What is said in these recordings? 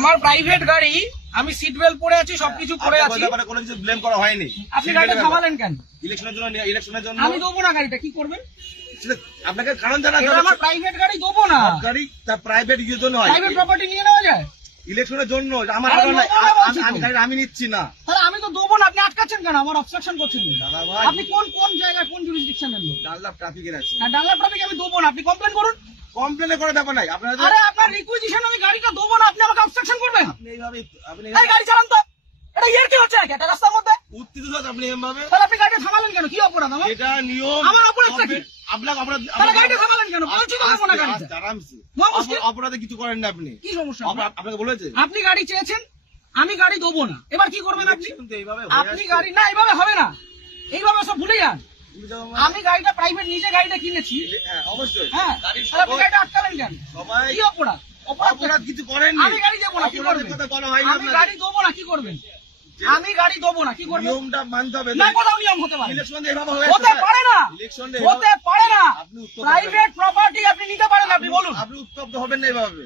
আমার প্রাইভেট গাড়ি, আমি সিট বেল্ট পরে আছি, সবকিছু পরে আছি, কোনো কিছু ব্লেম করা হয়নি। আপনি গাড়িটা থামালেন কেন? ইলেকশনের জন্য আমি দেবো না গাড়িটা, কি করবেন? আপনাকে কারণ জানা, আমার প্রাইভেট গাড়ি দেবো না। গাড়ি তার প্রাইভেট ইউজের জন্য হয়, প্রাইভেট প্রপার্টি নিয়ে নেওয়া যায় ইলেকশনের জন্য। আমার আমি নিচ্ছি না, তাহলে আমি তো দেবো না। আপনি আটকাচ্ছেন কেন? আমার অবস্ট্রাকশন করছেন। দাদা ভাই, আপনি কোন জায়গায়, কোন জুরিসডিকশনের লোক? ডানলাপ ট্রাফিকের আছে। ডানলাপ ট্রাফিক আমি দেবো না, আপনি কমপ্লেন করুন। কমপ্লেন করে ব্যাপার নাই আপনার। আরে আপনার রিকুইজিশন, আমি গাড়িটা দেবো না, আপনি আমাকে অবস্ট্রাকশন করবেন? আপনি এইভাবে গাড়ি চালান তো, এটা ইয়ার কি হচ্ছে নাকি একটা রাস্তার মধ্যে? উত্তেজিত হচ্ছেন আপনি এভাবে। তাহলে আপনি গাড়িটা থামালেন কেন? কি অপরাধ আমার? এটা নিয়ম। আমার অপরাধ কি? আপনাকে অপরাধ। তাহলে গাড়িটা থামালেন কেন? বলছি তো দেবো না গাড়িটা। আরামসে, মুশকিল। অপরাধে কিছু করেন না আপনি। কি সমস্যা? আপনাকে বলেছে আপনি গাড়ি চেয়েছেন, আমি গাড়ি দেবো না, এবার কি করবেন আপনি? এইভাবে আপনি গাড়ি না, এইভাবে হবে না, এইভাবে সব ভুলে যান। আমি গাড়িটা প্রাইভেট, নিজে গাড়িটা কিনেছি। অবশ্যই। হ্যাঁ, তাহলে আপনি গাড়িটা আটকালেন কেন? সবাই কি অপরাধ? অপরাধ কিছু করেন। আমি গাড়ি দেবো না, কি করবেন? আমি গাড়ি দেবো না, কি করবেন? আমি গাড়ি দেবো না, কি করবেন? নিয়মটা মানতে হবে। না, কোথাও নিয়ম হতে পারে? ইলেকশন এইভাবে হতে পারে না, ইলেকশন হতে পারে না। আপনি উত্তপ্ত প্রাইভেট প্রপার্টি আপনি নিতে পারেন, আপনি বলুন। আপনি উত্তপ্ত হবেন না এইভাবে।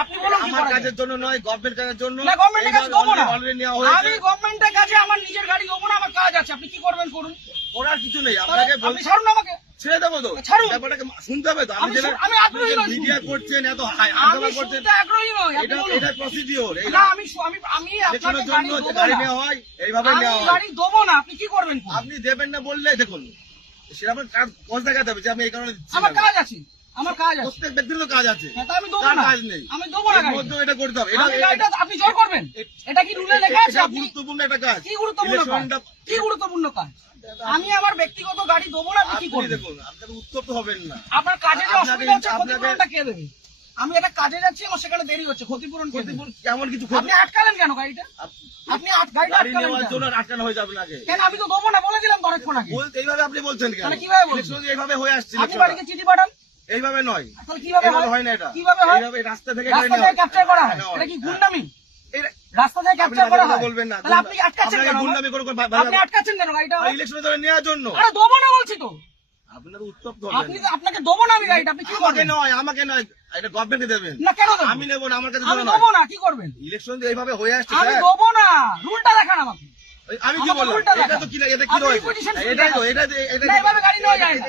আপনি বলুন কি আমার করা যায়? কাজের জন্য নয়, গভর্নমেন্ট কাজের জন্য। না, গভর্নমেন্টের কাছে দেবো না। অলরেডি নেওয়া হয়েছে। আমি গভর্নমেন্টের কাছে আমার নিজের গাড়ি দেবো না, আমার কাজ আছে। আপনি কি করবেন করুন, করার কিছু নেই। আপনাকে আপনি ছাড়ুন আমাকে। ছেড়ে দেবো তো, ছাড়ুন। ব্যাপারটাকে শুনতে হবে তো। আমি আগ্রহী নই। মিডিয়া করছেন, এত আমি করছেন, শুনতে আগ্রহী নই, আপনি বলুন। এটা প্রসিডিওর। না, আমি আপনাকে গাড়ি জন্য দেবো গাড়ি না। নেওয়া হয়, এইভাবে আমি নেওয়া হয়। গাড়ি দেবো না, আপনি কি করবেন করুন। আপনি দেবেন না বললে দেখুন, সেরকম কাজ দেখাতে হবে যে আমি এই কারণে দিচ্ছি আমার না। কাজ আছে, আমার কাজ আছে। প্রত্যেক ব্যক্তির তো কাজ আছে, হ্যাঁ, তা আমি দেবো কার না, কাজ নেই? আমি দেবো না এর গাড়িটা। মধ্যেও এটা করতে হবে। আমি গাড়িটা আপনি জোর করবেন, এটা কি রুলে লেখা আছে? এটা আপনি গুরুত্বপূর্ণ একটা কাজ। কি গুরুত্বপূর্ণ কাজ? ইলেকশনটা কি গুরুত্বপূর্ণ কাজ? আমি আমার ব্যক্তিগত গাড়ি দেবো না, আপনি কি আপনি করবেন? দেখুন, আপনাকে উত্তপ্ত হবেন না। আপনার কাজে যে আপনাকে- অসুবিধা হচ্ছে, আপনাকে- ক্ষতিপূরণটা কে দেবে? আমি একটা কাজে যাচ্ছি, আমার সেখানে দেরি হচ্ছে, ক্ষতিপূরণ কে দেবে? কেমন কিছু আপনি আটকালেন কেন গাড়িটা? আপনি গাড়িটা গাড়ি আটকালেন নেওয়ার কেন? জন্য আটকানো হয়ে যাবে নাকি? কেন? আমি তো দেবো না বলে দিলাম তো অনেকক্ষণ আগে। বলতে এইভাবে আপনি বলছেন কেন? তাহলে কিভাবে বলছেন? ইলেকশন এইভাবে হয়ে আসছে। আপনি ইলেকশনটা। বাড়িতে চিঠি পাঠান, এইভাবে নয়, তাহলে কিভাবে এইভাবে হয়? হয় না। এটা কিভাবে হয়? এইভাবে রাস্তা থেকে রাস্তা থেকে ক্যাপচার করা হয়, নেওয়া এটা কি হয়। গুন্ডামি? এটা- রাস্তা থেকে আপনি ক্যাপচার করা হয়, বলবেন না। তাহলে আপনি আটকাচ্ছেন আপনাকে কেন? গুন্ডামি করে আপনি আটকাচ্ছেন কেন গাড়িটা? ইলেকশনের জন্য নেওয়ার জন্য। আরে দেবো না বলছি তো। আপনাকে উত্তপ্ত আপনি তো, আপনাকে দেবো না আমি গাড়িটা, আপনি কি করবেন? আমাকে নয়, এটা গভর্নমেন্টকে দেবেন। না, কেন দেবো? আমি নেবো না, আমার কাছে আমি দেবো না। দেবো না, কি করবেন? ইলেকশন এইভাবে হয়ে আসছে আমি স্যার। দেবো না, রুলটা দেখান আমাকে। আমি কি আমাকে বললাম? উল্টা এটা দেখান। তো কি না, এটা কি আপনি রয়েছে? requisition এটাই তো, দেখান। এটা না, এভাবে গাড়ি নেওয়া যায় না।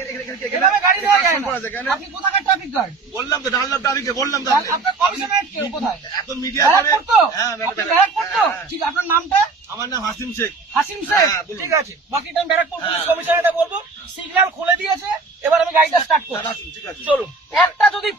এভাবে গাড়ি নেওয়া যায় না। করা আছে কেন? আপনি কোথাকার ট্রাফিক গার্ড? বললাম তো, ডানলাপ ট্রাফিকে বললাম তো। আপনার কমিশনারেট কে কোথায়? এত মিডিয়া করে। ব্যারাকপুর তো? হ্যাঁ, আপনি ব্যারাকপুর তো? হ্যাঁ। ঠিক, আপনার নামটা? আমার নাম হাসিম শেখ। হাসিম শেখ? হ্যাঁ, বলুন। ঠিক আছে, বাকিটা আমি ব্যারাকপুর পুলিশ হ্যাঁ। কমিশনারেটে বলবো। সিগন্যাল খুলে দিয়েছে, এবার আমি গাড়িটা স্টার্ট করব। ঠিক আছে, চলুন। একটা যদি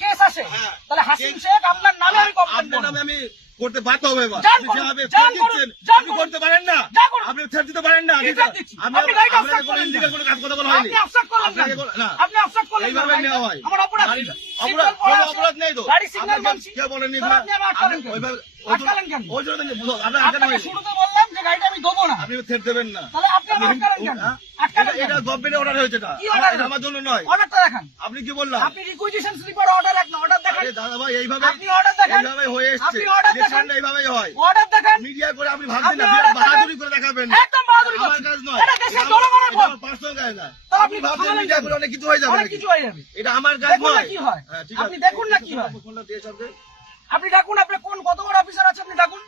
কেস আসে, হ্যাঁ। তাহলে হাসিম শেখ আপনার নামে আমি কমপ্লেন আপনার করব। নামে আমি করতে বাধ্য হবে এবার। যান আপনি করুন, যেভাবে যান threat করুন, দিচ্ছেন, যান আপনি করুন। করতে পারেন না। যান করুন। আপনি threat দিতে পারেন না। কি threat দিচ্ছি? আমি আপনি গাড়িটা আপনাকে obstruct কোনো করলেন illegal কেন? কোনো কাজ কথা বলা হয়নি। আপনি অবস্ট্রাক্ট করলেন আপনাকে কেন? না। আপনি অবস্ট্রাক্ট করলেন কেন? এইভাবে নেওয়া হয়। আমার অপরাধ কি? অপরাধ, সিগন্যাল পড়া কোনো আছে। অপরাধ নেই তো। গাড়ি সিগন্যাল আপনাকে মানছি। কে বলেনি? তাহলে আপনি আমার আটকালেন কেন? ওইভাবে- আটকালেন কেন? ওই জন্য তো আপনার আটকানো আপনাকে হয়নি। শুরুতে বললাম যে গাড়িটা আমি দেবো না। আপনি থ্রেট দেবেন না। তাহলে আপনি আমার আটকালেন কেন? হ্যাঁ? আটকালেন কেন? এটা গভর্নমেন্টের অর্ডার হয়েছে। এটা কি order? এটা আমার জন্য নয়। অর্ডারটা দেখান। আপনি কি বললাম? আপনি রিকুইজিশন স্লিপার অর্ডার রাখেন, অর্ডার দেখান। আরে দাদা ভাই, এইভাবে আপনি order দেখান। এইভাবে হয়ে এসেছে। আপনি order দেখান। ইলেকশনটা এইভাবেই হয়। অর্ডার দেখান। মিডিয়া করে আপনি ভাবছেন না, আপনি বিরাট order দেখান। বাহাদুরি করে দেখাবেন। একদম বাহাদুরি আমার করছেন। কাজ নয়। এটা দেশের জনগণের ভোট। পার্সোনাল কাজ না। তাহলে আপনি আপনি ভাবছেন থামালেন মিডিয়া কেন? করে অনেক কিছু হয়ে যাবে অনেক নাকি? কিছু হয়ে যাবে। এটা আমার কাজ দেখুন না নয়। কি হয়। হ্যাঁ, ঠিক আপনি আছে। দেখুন না কি হয়। ফোনটা দিয়ে সবকে। আপনি ডাকুন, আপনার কত বড় অফিসার আছে আপনি ডাকুন।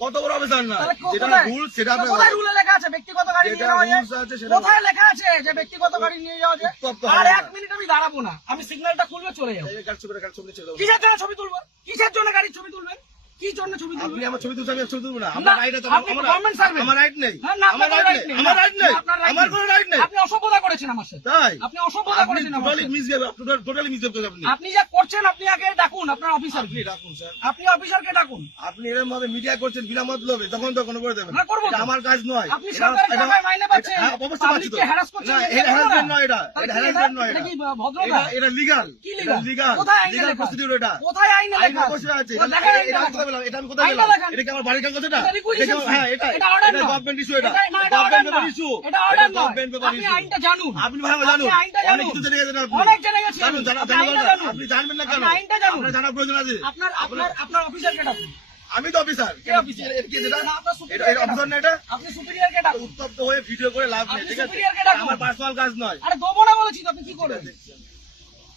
কত বড় অফিসার না, তাহলে যেটা কোথায়? রুল সেটা আপনি কোথায় রুলে লেখা আছে ব্যক্তিগত গাড়ি নিয়ে যেটা যাওয়া যায়? rules আছে সেটা কোথায় লেখা আছে যে ব্যক্তিগত গাড়ি নিয়ে যাওয়া যায়? উত্তপ্ত আর হবে এক না। মিনিট আমি দাঁড়াবো না, আমি সিগন্যালটা খুলবে চলে যাবো। এই কাজ করে ছেড়ে দাও। কিসের জন্য ছবি তুলবো? কিসের জন্য গাড়ির ছবি তুলবেন? কি জন্য ছবি আপনি তুলবেন? আমার ছবি তুলছেন, আমি ছবি তুলবো না। না, আমার রাইট আছে। আপনি গভর্নমেন্ট সার্ভেন্ট। আমার রাইট নেই। না, না, আমার আপনার রাইট right নেই। নেই। আমার রাইট নেই। না, আপনার right আমার নেই। কোনো রাইট নেই। আপনি অসভ্যতা করেছেন আমার সাথে। তাই আপনি অসভ্যতা আপনি করেছেন আমার টোটালি সাথে। মিসবিহেভ, টোটালি মিসবিহেভ করেন আপনি। আপনি যা করছেন, আপনি আগে ডাকুন আপনার অফিসার। আপনি রাখুন স্যার। আপনি অফিসারকে ডাকুন। আপনি এরকম ভাবে মিডিয়া করছেন বিনা মতলবে, তখন তো কোনো করে দেবেন। না, করবো তো। এটা আমার কাজ নয়। আপনি সরকারের টাকায় মাইনে পাচ্ছেন, হ্যাঁ, অবশ্যই পাচ্ছি তো। পাবলিককে হ্যারাস করছেন, না, এটা এটা করবো না। harassment নয়, এটা তাহলে এটা কি harassment নয়, এটা এটা কি ভদ্রতা? এটা লিগাল। কি legal? লিগাল। কোথায় আইনে লিগাল লেখা? প্রসিডিউর এটা। কোথায় আইনে আইন লেখা আছে? অবশ্যই আছে। ও, দেখান এটা আইনটা আমি কোথায় পেলাম? এটা আমি কোথায় আইনটা পেলাম? দেখান। এটা কি আমার বাড়ির কাগজ এটা? এটা requisition হ্যাঁ, এটা এটা order নয়। গভর্নমেন্ট ইস্যু এটা। এটা না, এটা order গভর্নমেন্ট পেপার নয়। ইস্যু। এটা order নয়। গভর্নমেন্ট পেপার আপনি ইস্যু। আইনটা জানুন। আপনি ভালো জানুন। আপনি আইনটা অনেক জানুন। কিছু জেনে গেছেন আপনি। অনেক জেনে গেছি জানুন, আমি। জানা আপনি আইনটা দরকার। জানুন। আপনি জানবেন না কেন? আপনি আইনটা জানুন। আপনার জানার প্রয়োজন আছে। আপনার অফিসারকে ডাকুন। আমি তো অফিসার। কে অফিসার? এটা কি এটা? না, আপনার এটা superior কে অফিসার ডাকুন। না এটা? আপনি সুপিরিয়রকে ডাকুন। উত্তপ্ত হয়ে ভিডিও করে লাভ নেই, আপনি ঠিক আছে? superior কে ডাকুন। আমার পার্সোনাল কাজ নয়। আরে দেবো না বলেছি তো, আপনি কি করবেন?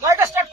গাড়িটা স্টার্ট